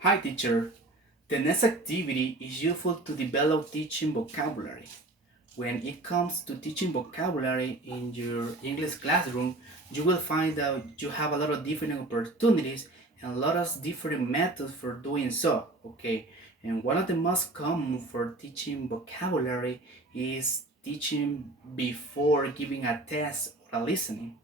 Hi teacher, the next activity is useful to develop teaching vocabulary. When it comes to teaching vocabulary in your English classroom, you will find that you have a lot of different opportunities and a lot of different methods for doing so. Okay, and one of the most common for teaching vocabulary is teaching before giving a test or a listening.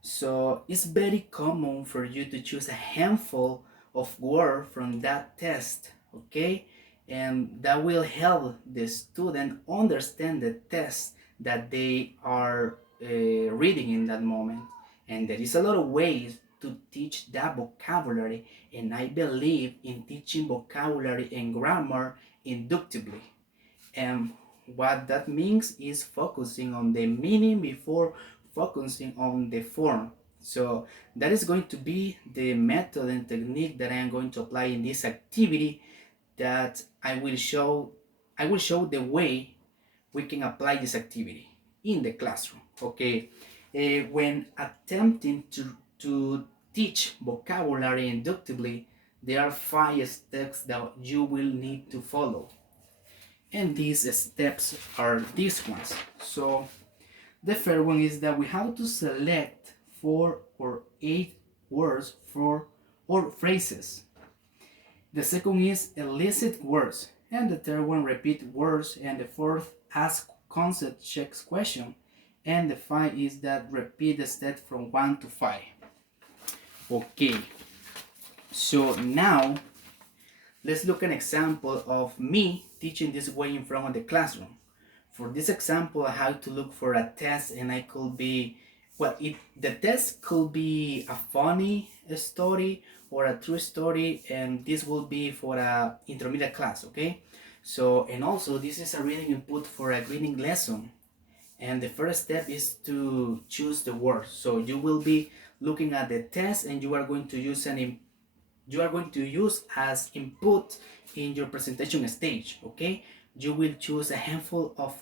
So it's very common for you to choose a handful of words from that test, okay? And that will help the student understand the test that they are reading in that moment. And there is a lot of ways to teach that vocabulary, and I believe in teaching vocabulary and grammar inductively. And what that means is focusing on the meaning before focusing on the form. So that is going to be the method and technique that I am going to apply in this activity that I will show the way we can apply this activity in the classroom. Okay, when attempting to teach vocabulary inductively, there are 5 steps that you will need to follow, and these steps are these ones. So the first one is that we have to select 4 or 8 words for or phrases. The second is elicit words, and the third one repeat words, and the fourth ask concept checks question, and the five is that repeat the step from 1 to 5. Okay, so now let's look at an example of me teaching this way in front of the classroom. For this example, I have to look for a test, and I could be, the test could be a funny story or a true story, and this will be for a intermediate class, okay? So, and also this is a reading input for a reading lesson. And the first step is to choose the word. So you will be looking at the test, and you are going to use as input in your presentation stage. Okay, you will choose a handful of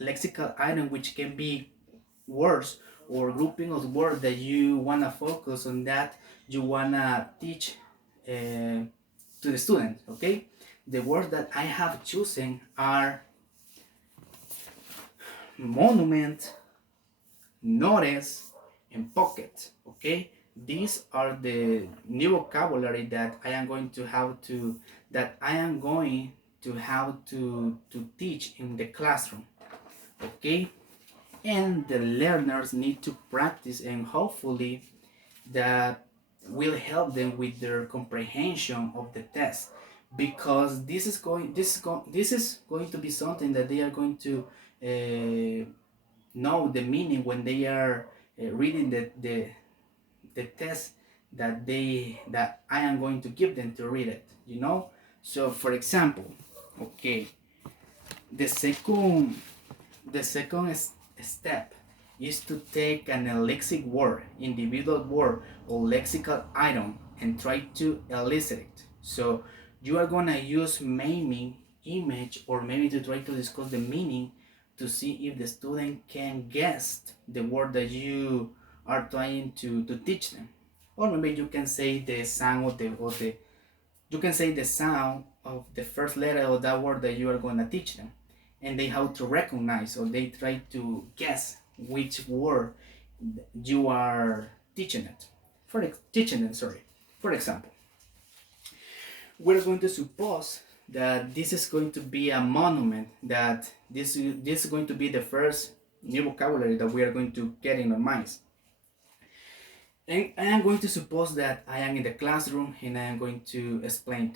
lexical items, which can be words or grouping of words that you want to focus on, that you want to teach to the student. Okay, the words that I have chosen are monument, notice, and pocket. Okay, these are the new vocabulary that I am going to have to teach in the classroom. Okay, and the learners need to practice, and hopefully that will help them with their comprehension of the test, because this is going to be something that they are going to know the meaning when they are reading the test that I am going to give them to read it. So for example, okay, the second step is to take an lexic word, individual word, or lexical item, and try to elicit it. So you are gonna use maybe image, or maybe to try to discuss the meaning, to see if the student can guess the word that you are trying to teach them. Or maybe you can say the sound of the you can say the sound of the first letter of that word that you are going to teach them, and they have to recognize, or they try to guess which word you are teaching them. Sorry. For example, we're going to suppose that this is going to be a monument, that this is going to be the first new vocabulary that we are going to get in our minds. And I am going to suppose that I am in the classroom, and I'm going to explain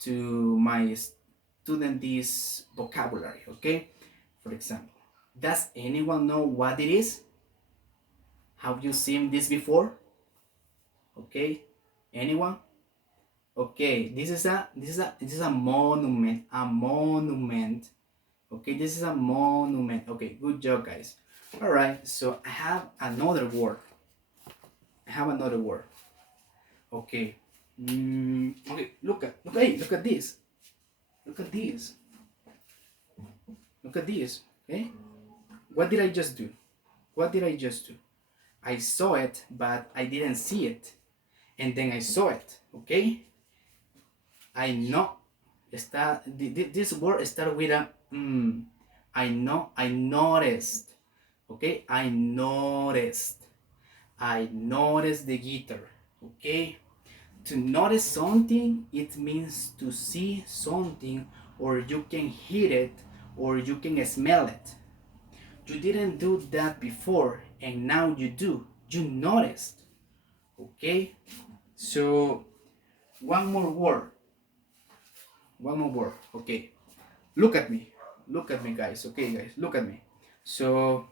to my student this vocabulary, okay? For example, does anyone know what it is? Have you seen this before? Okay, anyone? Okay, this is a monument, Okay, this is a monument. Okay, good job, guys. All right, so I have another word. Okay. Okay, look at this. Look at this. Look at this. Okay. What did I just do? What did I just do? I saw it, but I didn't see it. and then I saw it. Okay, I know. This word start with a I know. I noticed. Okay, I noticed. I noticed the guitar. Okay, to notice something, it means to see something, or you can hear it, or you can smell it. You didn't do that before, and now you do. You noticed. Okay, so one more word. One more word. Okay, look at me. Look at me, guys. Okay, guys, look at me. So,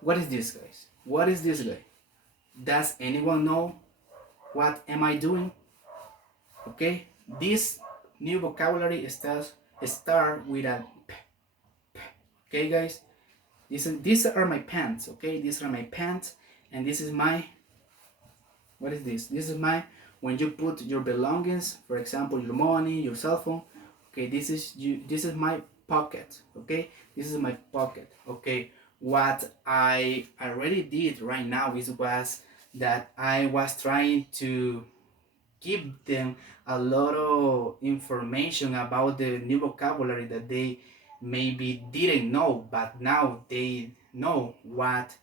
what is this, guys? What is this, guy? Does anyone know what am I doing? Okay, this new vocabulary start with a p. Okay, guys, these are my pants. Okay, these are my pants, and this is my, what is this? This is my, when you put your belongings, for example, your money, your cell phone. Okay, this is you. This is my pocket. Okay, this is my pocket. Okay, what I already did right now was that I was trying to give them a lot of information about the new vocabulary that they maybe didn't know, but now they know what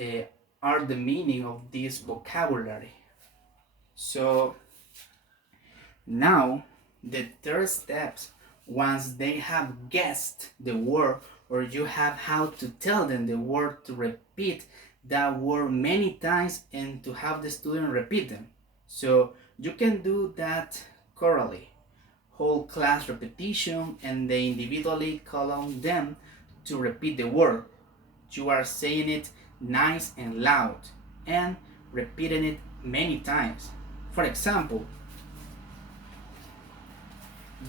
uh, are the meaning of this vocabulary. So now the third steps, once they have guessed the word, or you have how to tell them the word, to repeat that word many times and to have the student repeat them. So you can do that correctly. Whole class repetition, and they individually call on them to repeat the word. You are saying it nice and loud and repeating it many times. For example,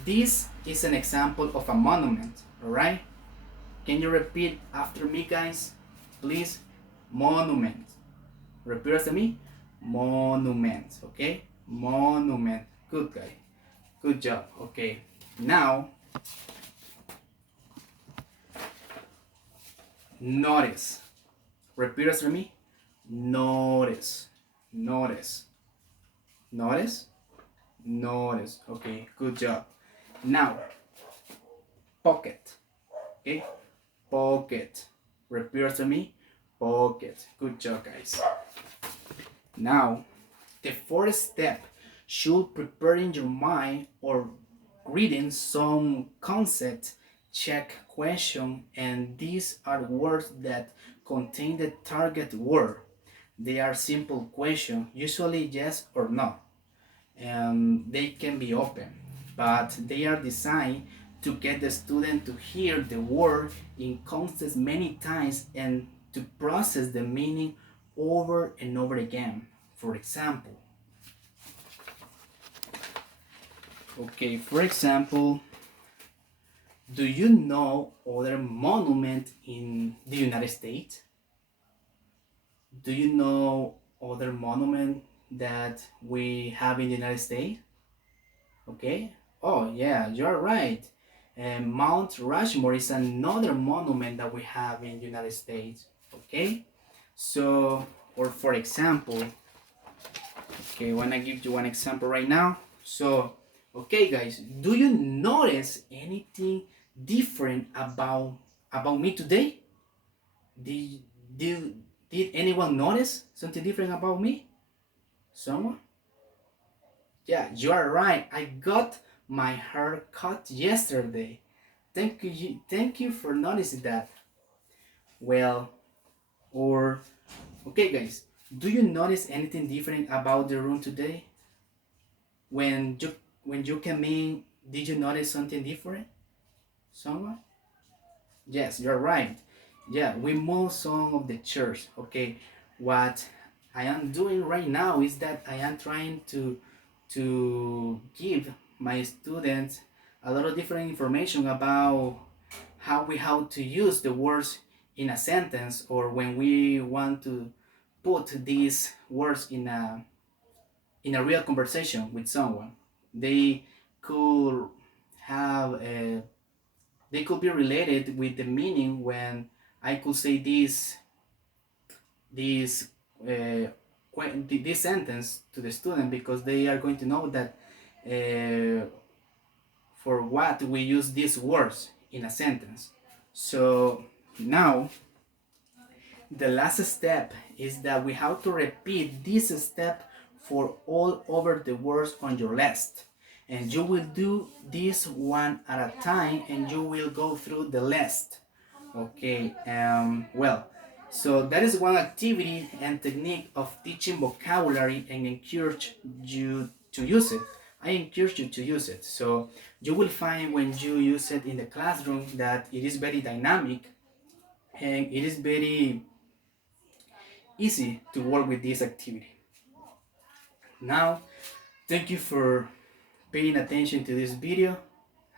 this is an example of a monument, alright? Can you repeat after me, guys? Please, monument. Repeat after me. Monument, okay? Monument. Good guy. Good job. Okay. Now, notice. Repeat after me. Notice. Notice. Notice. Notice. Okay. Good job. Now, pocket. Okay. Pocket. Repeat after me. Pocket. Good job, guys. Now, the fourth step should prepare in your mind or reading some concept check question, and these are words that contain the target word. They are simple questions, usually yes or no, and they can be open, but they are designed to get the student to hear the word in context many times and to process the meaning over and over again. For example, do you know other monument in the United States? Do you know other monument that we have in the United States? Okay. Oh yeah, you're right. And Mount Rushmore is another monument that we have in the United States. Okay. So, or for example, okay, I wanna give you one example right now. So, okay, guys, do you notice anything different about me today? Did did did anyone notice something different about me? Someone? Yeah, you are right. I got my hair cut yesterday. Thank you for noticing that. Well, or okay, guys, do you notice anything different about the room today? When you came in, did you notice something different? Someone? Yes, you're right. Yeah, we moved some of the chairs. Okay, what I am doing right now is that I am trying to give my students a lot of different information about how to use the words in a sentence, or when we want to put these words in a real conversation with someone. They could have a, they could be related with the meaning when I could say this uh, this sentence to the student, because they are going to know that for what we use these words in a sentence. So now the last step is that we have to repeat this step for all over the words on your list. And you will do this one at a time, and you will go through the list. Okay, well, so that is one activity and technique of teaching vocabulary, and encourage you to use it. I encourage you to use it. So you will find when you use it in the classroom that it is very dynamic, and it is very easy to work with this activity. Now, thank you for paying attention to this video.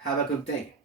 Have a good day.